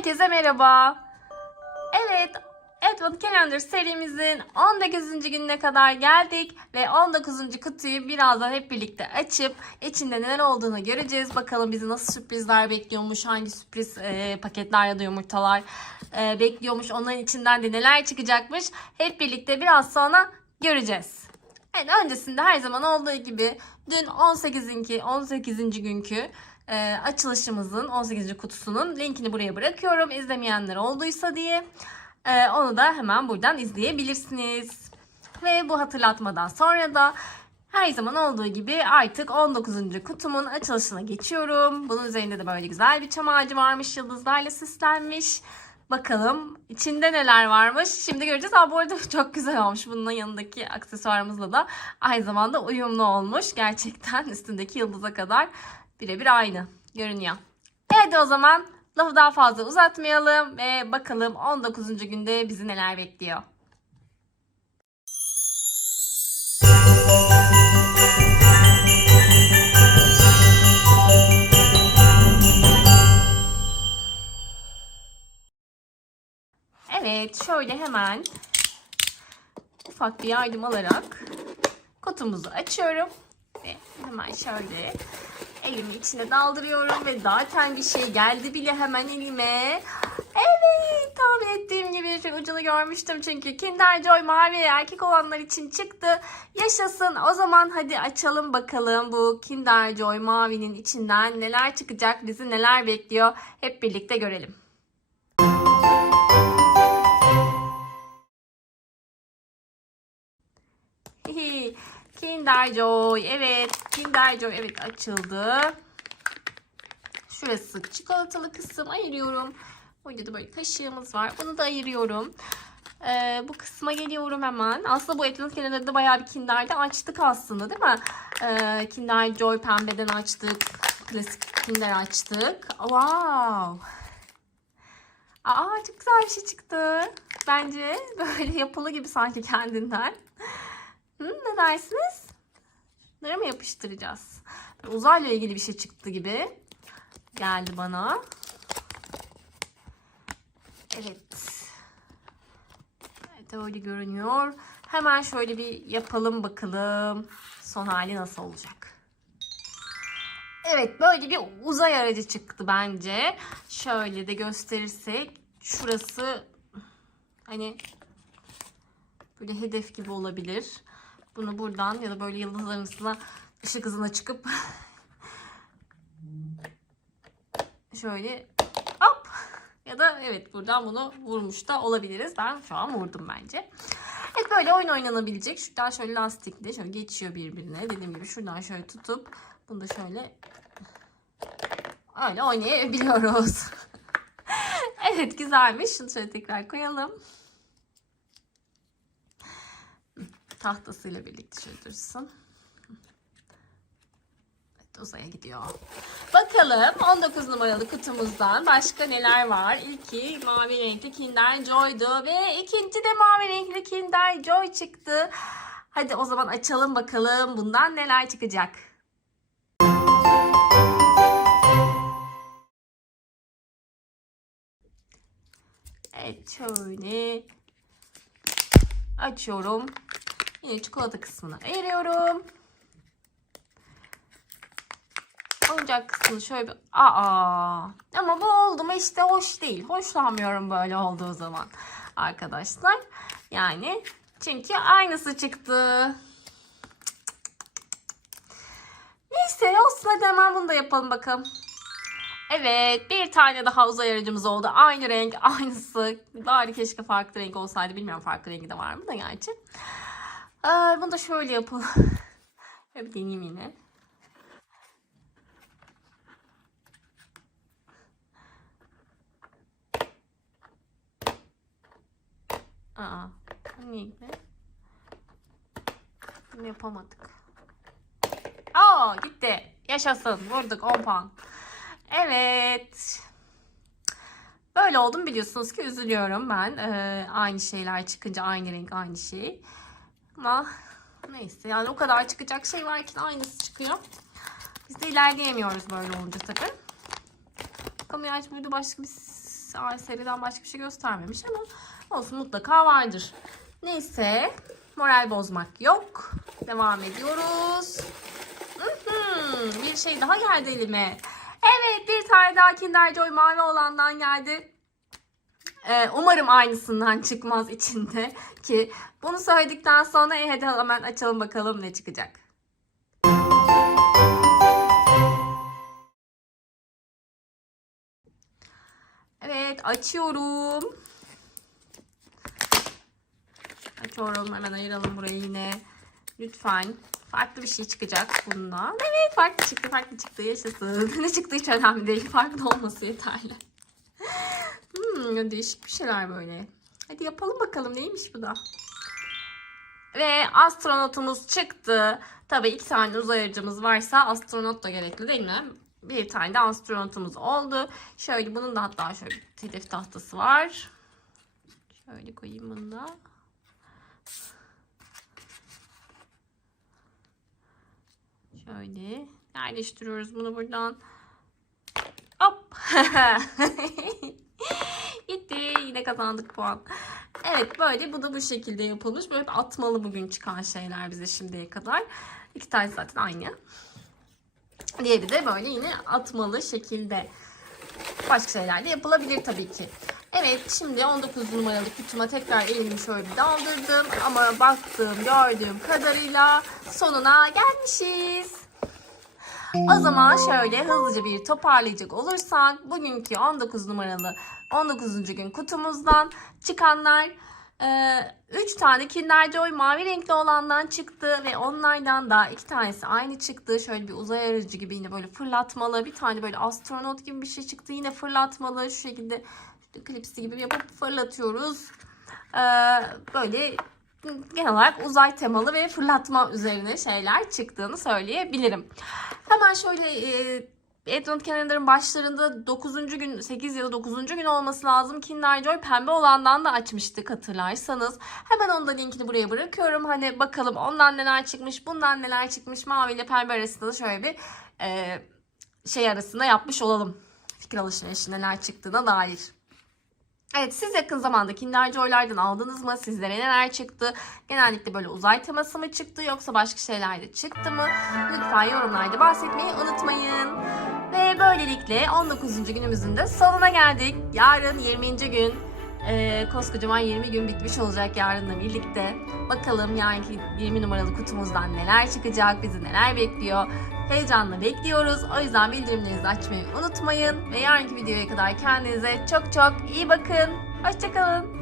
Herkese merhaba. Evet, Advent Calendar serimizin 19. gününe kadar geldik ve 19. kutuyu birazdan hep birlikte açıp içinde neler olduğunu göreceğiz. Bakalım bizi nasıl sürprizler bekliyormuş, hangi sürpriz e, paketler ya da yumurtalar e, bekliyormuş, onların içinden de neler çıkacakmış. Hep birlikte biraz sonra göreceğiz. Evet, öncesinde her zaman olduğu gibi dün 18. 18. günkü e, açılışımızın 18. kutusunun linkini buraya bırakıyorum. İzlemeyenler olduysa diye. E, onu da hemen buradan izleyebilirsiniz. Ve bu hatırlatmadan sonra da her zaman olduğu gibi artık 19. kutumun açılışına geçiyorum. Bunun üzerinde de böyle güzel bir çam ağacı varmış. Yıldızlarla süslenmiş. Bakalım içinde neler varmış. Şimdi göreceğiz. Aa, bu arada çok güzel olmuş. Bunun yanındaki aksesuarımızla da aynı zamanda uyumlu olmuş. Gerçekten üstündeki yıldıza kadar birebir aynı görünüyor. Hadi o zaman lafı daha fazla uzatmayalım ve bakalım 19. günde bizi neler bekliyor. Evet şöyle hemen ufak bir yardım alarak kutumuzu açıyorum. Ve hemen şöyle elimi içine daldırıyorum ve zaten bir şey geldi bile hemen elime. Evet tahmin ettiğim gibi şu ucunu görmüştüm çünkü Kinder Joy mavi erkek olanlar için çıktı. Yaşasın o zaman hadi açalım bakalım bu Kinder Joy mavinin içinden neler çıkacak bizi neler bekliyor hep birlikte görelim. Kinder Joy. Evet. Kinder Joy. Evet açıldı. Şurası çikolatalı kısım. Ayırıyorum. Burada da böyle kaşığımız var. Bunu da ayırıyorum. Ee, bu kısma geliyorum hemen. Aslında bu etkinlik kenarında bayağı bir Kinder'de açtık aslında değil mi? Ee, Kinder Joy pembeden açtık. Klasik Kinder açtık. Wow. Aa çok güzel bir şey çıktı. Bence böyle yapılı gibi sanki kendinden. Hı, ne dersiniz? Bunları mı yapıştıracağız? Uzayla ilgili bir şey çıktı gibi. Geldi bana. Evet. Evet öyle görünüyor. Hemen şöyle bir yapalım bakalım. Son hali nasıl olacak? Evet böyle bir uzay aracı çıktı bence. Şöyle de gösterirsek. Şurası hani böyle hedef gibi olabilir. Bunu buradan ya da böyle yıldızların arasına ışık hızına çıkıp şöyle hop ya da evet buradan bunu vurmuş da olabiliriz. Ben şu an vurdum bence. Evet böyle oyun oynanabilecek. Şuradan şöyle lastikli şöyle geçiyor birbirine. Dediğim gibi şuradan şöyle tutup bunu da şöyle öyle oynayabiliyoruz. evet güzelmiş. Şunu şöyle tekrar koyalım. Tahtasıyla birlikte şöyle. Evet uzaya gidiyor. Bakalım 19 numaralı kutumuzdan başka neler var? İlki mavi renkli Kinder Joy'du ve ikinci de mavi renkli Kinder Joy çıktı. Hadi o zaman açalım bakalım bundan neler çıkacak. Evet şöyle açıyorum. Yine çikolata kısmını ayırıyorum. Oyuncak kısmını şöyle bir... Aa! Ama bu oldu mu işte hoş değil. Hoşlanmıyorum böyle olduğu zaman. Arkadaşlar. Yani çünkü aynısı çıktı. Neyse olsun hadi hemen bunu da yapalım bakalım. Evet bir tane daha uzay aracımız oldu. Aynı renk aynısı. Bari keşke farklı renk olsaydı. Bilmiyorum farklı rengi de var mı da gerçi. Ee, bunu da şöyle yapalım. Şöyle bir deneyeyim yine. Aa, bu neydi? Bunu yapamadık. Aa gitti. Yaşasın. Vurduk 10 puan. Evet. Böyle oldum biliyorsunuz ki üzülüyorum ben. Ee, aynı şeyler çıkınca aynı renk aynı şey. Ama neyse yani o kadar çıkacak şey var ki aynısı çıkıyor. Biz de ilerleyemiyoruz böyle olunca tabii. Kamerayı burada başka bir seriden başka bir şey göstermemiş ama olsun mutlaka vardır. Neyse moral bozmak yok. Devam ediyoruz. Bir şey daha geldi elime. Evet bir tane daha Kinder Joy mavi olandan geldi. Ee, umarım aynısından çıkmaz içinde ki bunu söyledikten sonra e hadi hemen açalım bakalım ne çıkacak. Evet açıyorum. Açıyorum hemen ayıralım burayı yine. Lütfen. Farklı bir şey çıkacak bundan. Evet farklı çıktı farklı çıktı yaşasın. ne çıktı hiç önemli değil. Farklı olması yeterli. Hmm, değişik bir şeyler böyle. Hadi yapalım bakalım neymiş bu da. Ve astronotumuz çıktı. Tabii iki tane uzay aracımız varsa astronot da gerekli değil mi? Bir tane de astronotumuz oldu. Şöyle bunun da hatta şöyle telif tahtası var. Şöyle koyayım bunu da. Şöyle yerleştiriyoruz bunu buradan. Hop. Gitti. Yine kazandık puan. Evet böyle bu da bu şekilde yapılmış. Böyle atmalı bugün çıkan şeyler bize şimdiye kadar. İki tane zaten aynı. Diğeri de böyle yine atmalı şekilde. Başka şeyler de yapılabilir tabii ki. Evet şimdi 19 numaralı kutuma tekrar elimi şöyle bir daldırdım. Ama baktığım gördüğüm kadarıyla sonuna gelmişiz. O zaman şöyle hızlıca bir toparlayacak olursak bugünkü 19 numaralı 19. gün kutumuzdan çıkanlar 3 tane Kinder Joy mavi renkli olandan çıktı ve onlardan da 2 tanesi aynı çıktı. Şöyle bir uzay aracı gibi yine böyle fırlatmalı. Bir tane böyle astronot gibi bir şey çıktı. Yine fırlatmalı. Şu şekilde klipsi gibi yapıp fırlatıyoruz. Ee, böyle genel olarak uzay temalı ve fırlatma üzerine şeyler çıktığını söyleyebilirim. Hemen şöyle e, Advent Calendar'ın başlarında 9. gün 8 ya da 9. gün olması lazım. Kinder Joy pembe olandan da açmıştık hatırlarsanız. Hemen onun da linkini buraya bırakıyorum. Hani bakalım ondan neler çıkmış, bundan neler çıkmış. Mavi ile pembe arasında da şöyle bir e, şey arasında yapmış olalım. Fikir alışverişi neler çıktığına dair. Evet siz yakın zamanda Kinder Joy'lardan aldınız mı? Sizlere neler çıktı? Genellikle böyle uzay teması mı çıktı yoksa başka şeyler de çıktı mı? Lütfen yorumlarda bahsetmeyi unutmayın. Ve böylelikle 19. günümüzün de sonuna geldik. Yarın 20. gün. Ee, koskocaman 20 gün bitmiş olacak yarınla birlikte. Bakalım yarınki 20 numaralı kutumuzdan neler çıkacak, bizi neler bekliyor. Heyecanla bekliyoruz. O yüzden bildirimlerinizi açmayı unutmayın. Ve yarınki videoya kadar kendinize çok çok iyi bakın. Hoşçakalın.